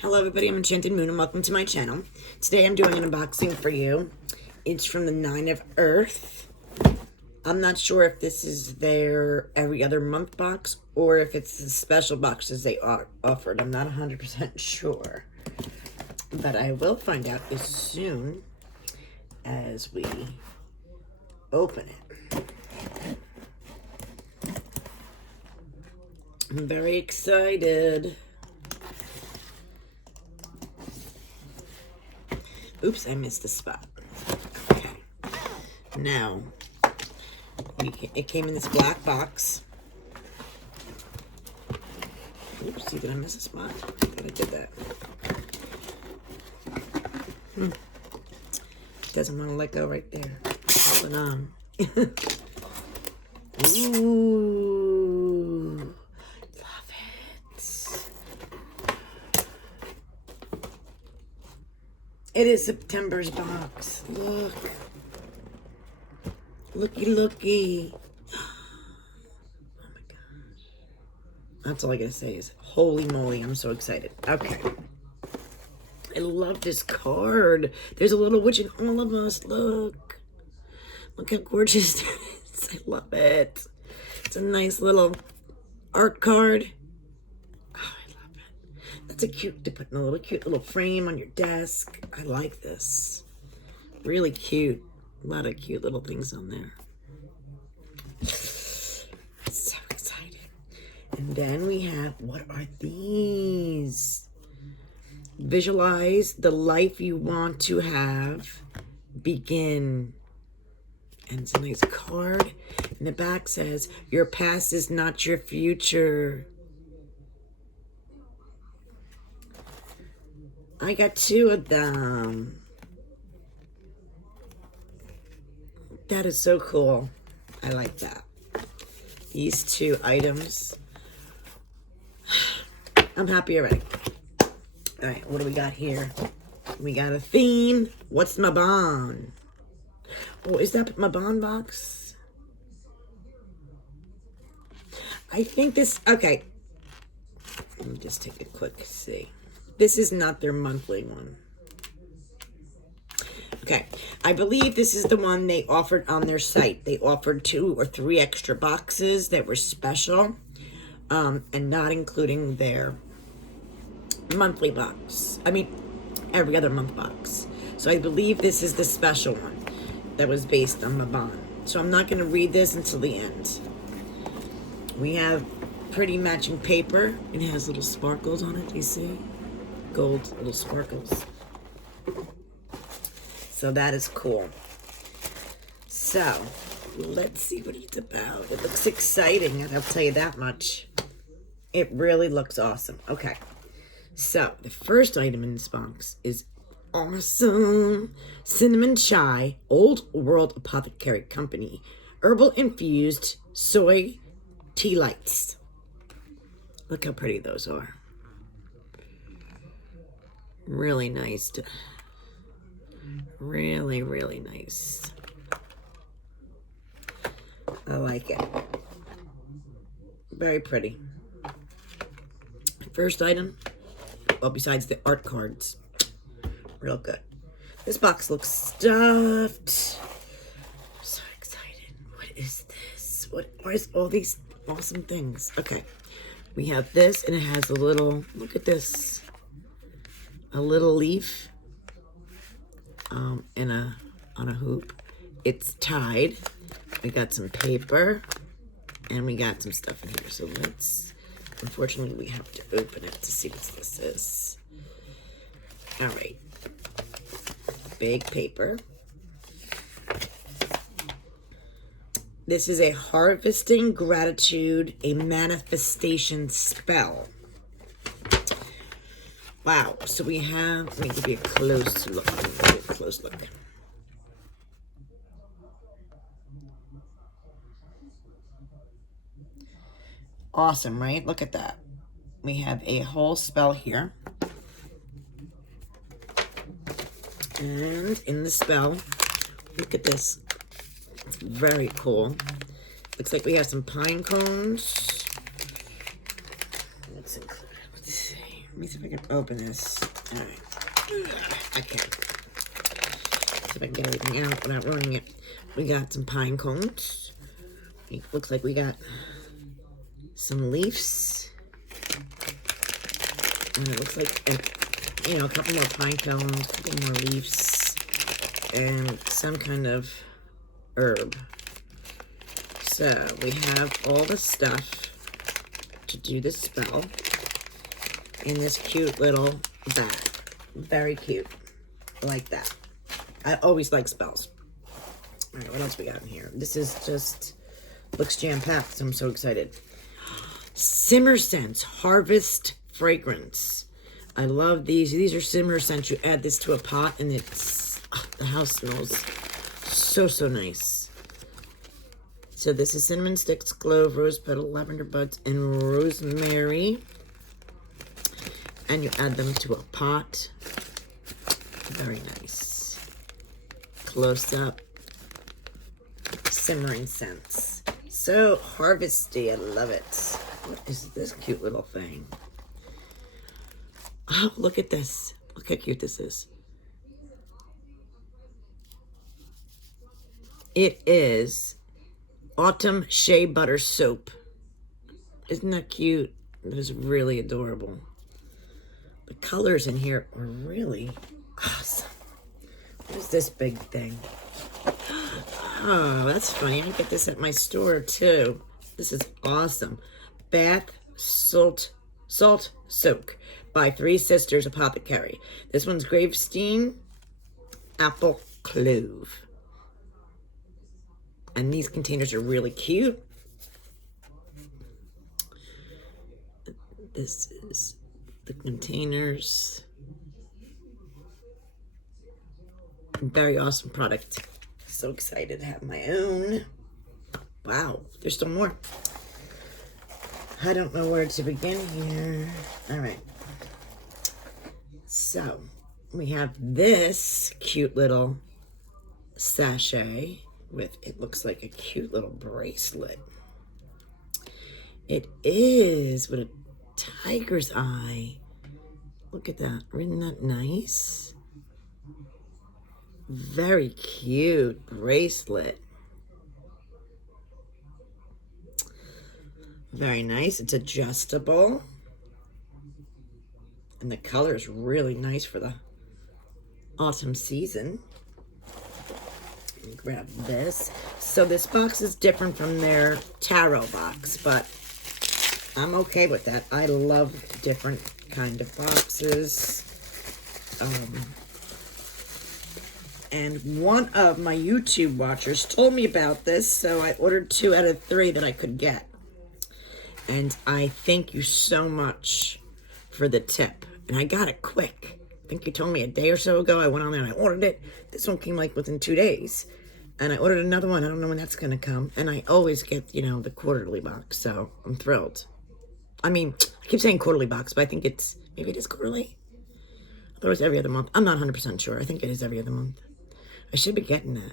Hello everybody, I'm Enchanted Moon and welcome to my channel. Today I'm doing an unboxing for you. It's from the 9 of Earth. I'm not sure if this is their every other month box or if it's the special boxes they offered. I'm not 100% sure. But I will find out as soon as we open it. I'm very excited. Oops, I missed a spot. Okay. Now, it came in this black box. Oops, did I miss a spot? I thought I did that. Doesn't want to let go right there. Hold it on. Ooh. Love it. It is September's box. Look. Looky, looky. Oh my gosh. That's all I gotta say is, holy moly, I'm so excited. Okay. I love this card. There's a little witch in all of us. Look. Look how gorgeous that is. I love it. It's a nice little art card. Oh, I love it. That's a cute, to put in a cute little frame on your desk. I like this. Really cute. A lot of cute little things on there. So excited. And then we have, what are these? Visualize the life you want to have. Begin. And it's a nice card. And the back says, your past is not your future. I got 2 of them. That is so cool. I like that. These 2 items. I'm happy already. All right, what do we got here? We got a theme. What's Mabon? Oh, is that Mabon box? I think this, okay. Let me just take a quick see. This is not their monthly one. Okay, I believe this is the one they offered on their site. They offered 2 or 3 extra boxes that were special, and not including their monthly box. I mean, every other month box. So I believe this is the special one that was based on Mabon. So I'm not going to read this until the end. We have pretty matching paper. It has little sparkles on it, you see? Gold little sparkles. So that is cool. So, let's see what it's about. It looks exciting, and I'll tell you that much. It really looks awesome. Okay. So, the first item in this box is awesome. Cinnamon Chai, Old World Apothecary Company. Herbal infused soy tea lights. Look how pretty those are. Really nice. Really, really nice. I like it. Very pretty. First item, well, besides the art cards, real good. This box looks stuffed. I'm so excited. What is this? What is all these awesome things? Okay, we have this, and it has a little, look at this, a little leaf. On a hoop. It's tied. We got some paper, and we got some stuff in here. So let's, unfortunately, we have to open it to see what this is. All right. Big paper. This is a harvesting gratitude, a manifestation spell. Wow, so we have, let me give you a close look. Awesome, right? Look at that. We have a whole spell here. And in the spell, look at this. It's very cool. Looks like we have some pine cones. Let's include it. Let's see. Let me see if I can open this. All right. Okay. See if I can get everything out without ruining it. We got some pine cones. It looks like we got some leaves. And it looks like, a couple more pine cones, a couple more leaves, and some kind of herb. So we have all the stuff to do the spell in this cute little bag. Very cute. I like that. I always like spells. All right, what else we got in here? This is just, looks jam-packed, so I'm so excited. Simmer Scents Harvest Fragrance. I love these. These are simmer scents. You add this to a pot and it's, the house smells so, so nice. So this is cinnamon sticks, clove, rose petal, lavender buds, and rosemary. And you add them to a pot. Very nice. Close up. Simmering scents. So harvesty. I love it. What is this cute little thing? Oh, look at this. Look how cute this is. It is Autumn Shea Butter Soap. Isn't that cute? It is really adorable. The colors in here are really awesome. What is this big thing? Oh, that's funny. I get this at my store too. This is awesome. Bath Salt Soak by Three Sisters Apothecary. This one's Gravestein Apple Clove. And these containers are really cute. This is the containers. Very awesome product. So excited to have my own. Wow, there's still more. I don't know where to begin here. All right. So, we have this cute little sachet with, it looks like a cute little bracelet. It is with a tiger's eye. Look at that. Isn't that nice? Very cute bracelet. Very nice. It's adjustable. And the color is really nice for the autumn season. Let me grab this. So this box is different from their tarot box, but I'm okay with that. I love different kind of boxes. And one of my YouTube watchers told me about this, so I ordered 2 out of 3 that I could get. And I thank you so much for the tip. And I got it quick. I think you told me a day or so ago. I went on there and I ordered it. This one came like within 2 days. And I ordered another one. I don't know when that's going to come. And I always get, the quarterly box. So I'm thrilled. I mean, I keep saying quarterly box, but I think maybe it is quarterly. I thought it was every other month. I'm not 100% sure. I think it is every other month. I should be getting that.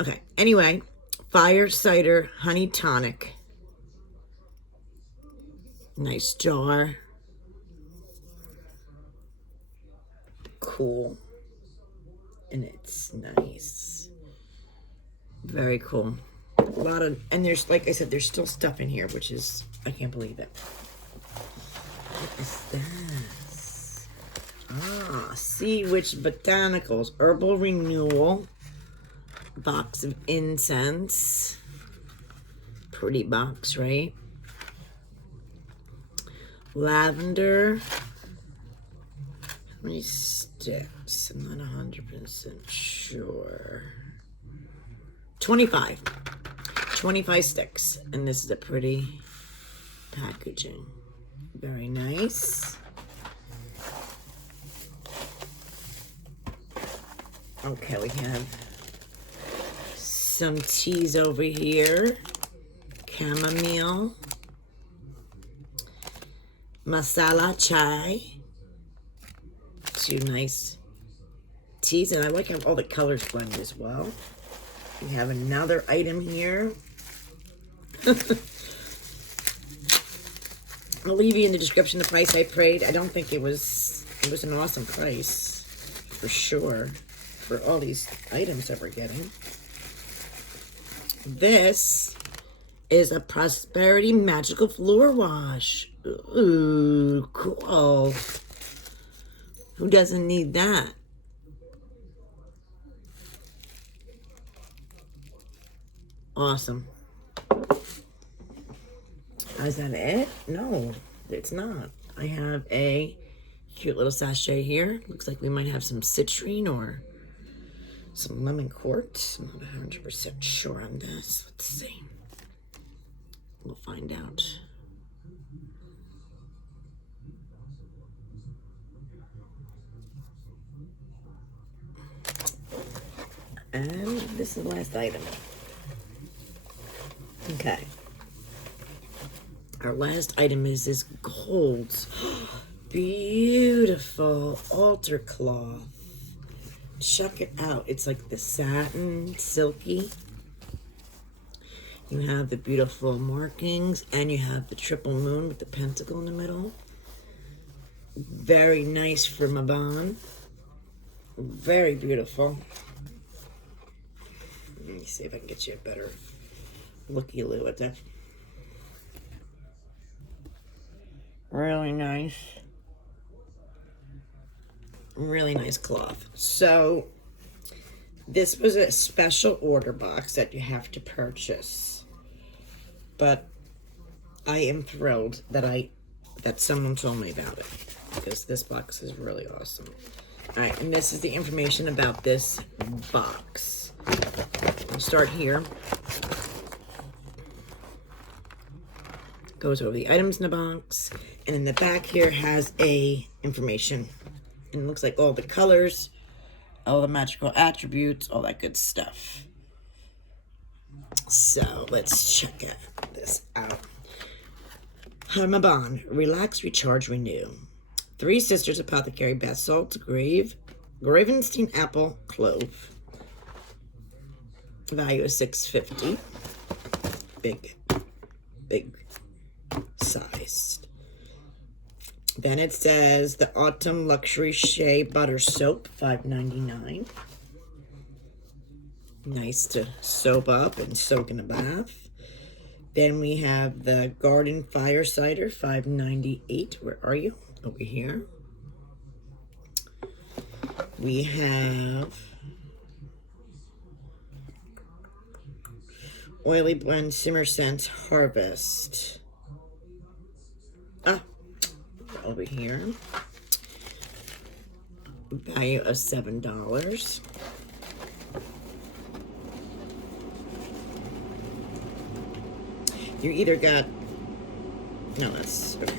Okay. Anyway, Fire Cider Honey Tonic. Nice jar. Cool. And it's nice. Very cool. A lot of, and there's, like I said, there's still stuff in here, which is, I can't believe it. What is this? Sea Witch Botanicals. Herbal Renewal. Box of incense. Pretty box, right? Lavender. How many sticks? I'm not 100% sure. 25. 25 sticks. And this is a pretty packaging. Very nice. Okay, we have some teas over here. Chamomile. Masala chai. 2 nice teas, and I like how all the colors blend as well. We have another item here. I'll leave you in the description the price I paid. I don't think it was an awesome price, for sure, for all these items that we're getting. This is a Prosperity Magical Floor Wash. Ooh, cool. Who doesn't need that? Awesome. Is that it? No, it's not. I have a cute little sachet here. Looks like we might have some citrine or some lemon quartz. I'm not 100% sure on this. Let's see. We'll find out. And this is the last item. Okay. Our last item is this gold, beautiful altar cloth. Check it out. It's like the satin, silky. You have the beautiful markings, and you have the triple moon with the pentacle in the middle. Very nice for Mabon. Very beautiful. Let me see if I can get you a better looky-loo at that. Really nice. Really nice cloth. So, this was a special order box that you have to purchase. But I am thrilled that someone told me about it, because this box is really awesome. Alright, and this is the information about this box. I'll start here. Goes over the items in the box, and in the back here has a information, and it looks like all the colors, all the magical attributes, all that good stuff. So let's check this out. Mabon, relax, recharge, renew. Three Sisters Apothecary Bath Salts, Gravenstein Apple, Clove. Value is $6.50. Big sized. Then it says the Autumn Luxury Shea Butter Soap, $5.99. Nice to soap up and soak in a bath. Then we have the Garden Fire Cider, $5.98. Where are you? Over here. We have Oily Blend Simmer Scent Harvest. Over here. Value of $7. You either got, no, that's okay.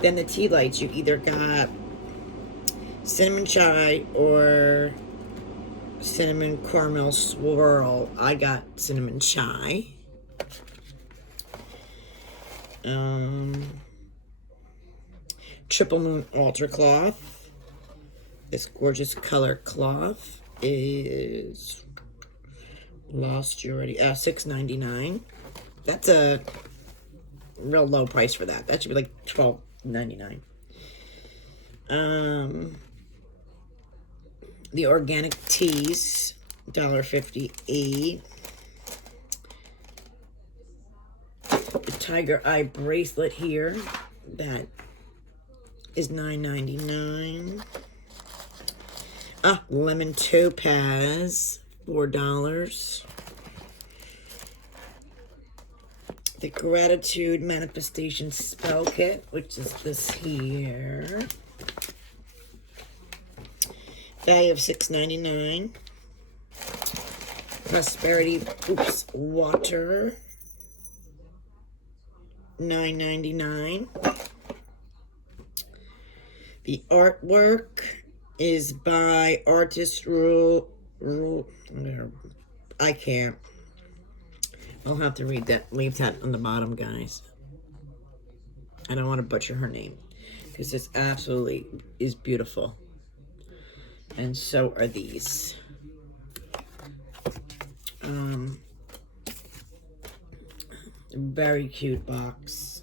Then the tea lights, you either got cinnamon chai or cinnamon caramel swirl. I got cinnamon chai. Triple Moon Altar Cloth. This gorgeous color cloth is lost you already. $6.99. That's a real low price for that. That should be like $12.99. The organic teas, $1.58. The tiger eye bracelet here, that is $9.99. Lemon topaz, $4. The Gratitude Manifestation Spell Kit, which is this here. Value of $6.99. Prosperity, water, $9.99. The artwork is by Artist Rule. I can't. I'll have to read that. Leave that on the bottom, guys. I don't want to butcher her name, because this absolutely is beautiful. And so are these. Very cute box.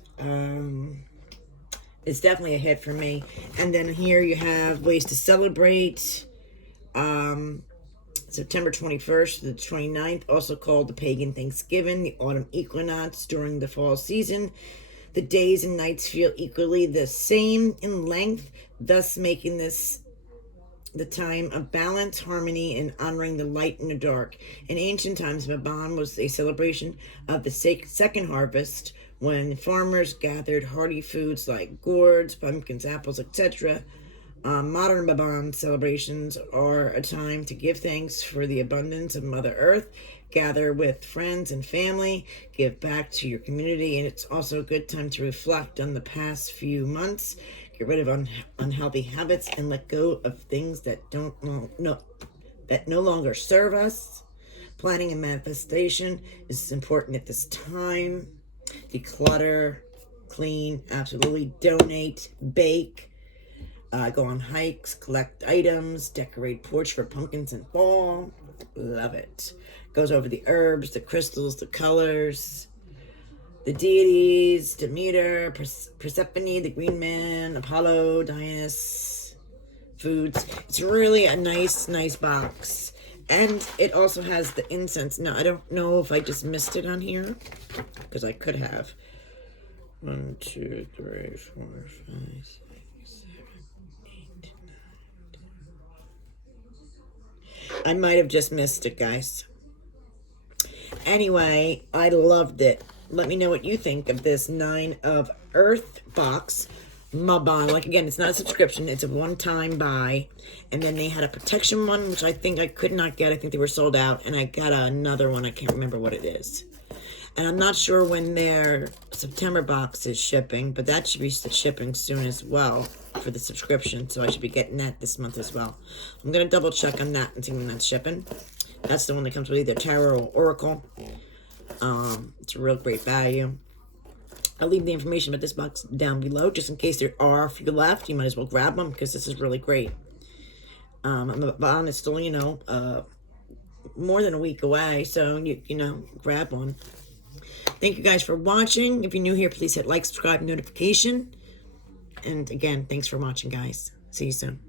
It's definitely a hit for me. And then here you have ways to celebrate. September 21st to the 29th, also called the Pagan Thanksgiving, the autumn equinox during the fall season. The days and nights feel equally the same in length, thus making this the time of balance, harmony, and honoring the light and the dark. In ancient times, Mabon was a celebration of the second harvest when farmers gathered hearty foods like gourds, pumpkins, apples, etc. Modern Mabon celebrations are a time to give thanks for the abundance of Mother Earth, gather with friends and family, give back to your community, and it's also a good time to reflect on the past few months, get rid of unhealthy habits, and let go of things that no longer serve us. Planning and manifestation is important at this time. Declutter, clean, absolutely donate, bake. Go on hikes, collect items, decorate porch for pumpkins in fall. Love it. Goes over the herbs, the crystals, the colors, the deities, Demeter, Persephone, the Green Man, Apollo, Dionysus, foods. It's really a nice box. And it also has the incense. Now, I don't know if I just missed it on here, because I could have. 1, 2, 3, 4, 5, 6, 7, 8, 9. I might have just missed it, guys. Anyway, I loved it. Let me know what you think of this 9 of Earth box. Mabon. Like, again, it's not a subscription. It's a one-time buy. And then they had a protection one, which I think I could not get. I think they were sold out. And I got another one. I can't remember what it is. And I'm not sure when their September box is shipping, but that should be shipping soon as well for the subscription. So I should be getting that this month as well. I'm going to double check on that and see when that's shipping. That's the one that comes with either Tarot or Oracle. It's a real great value. I'll leave the information about this box down below, just in case there are a few left. You might as well grab them, because this is really great. Mabon is still, more than a week away, so, grab one. Thank you guys for watching. If you're new here, please hit like, subscribe, notification. And again, thanks for watching, guys. See you soon.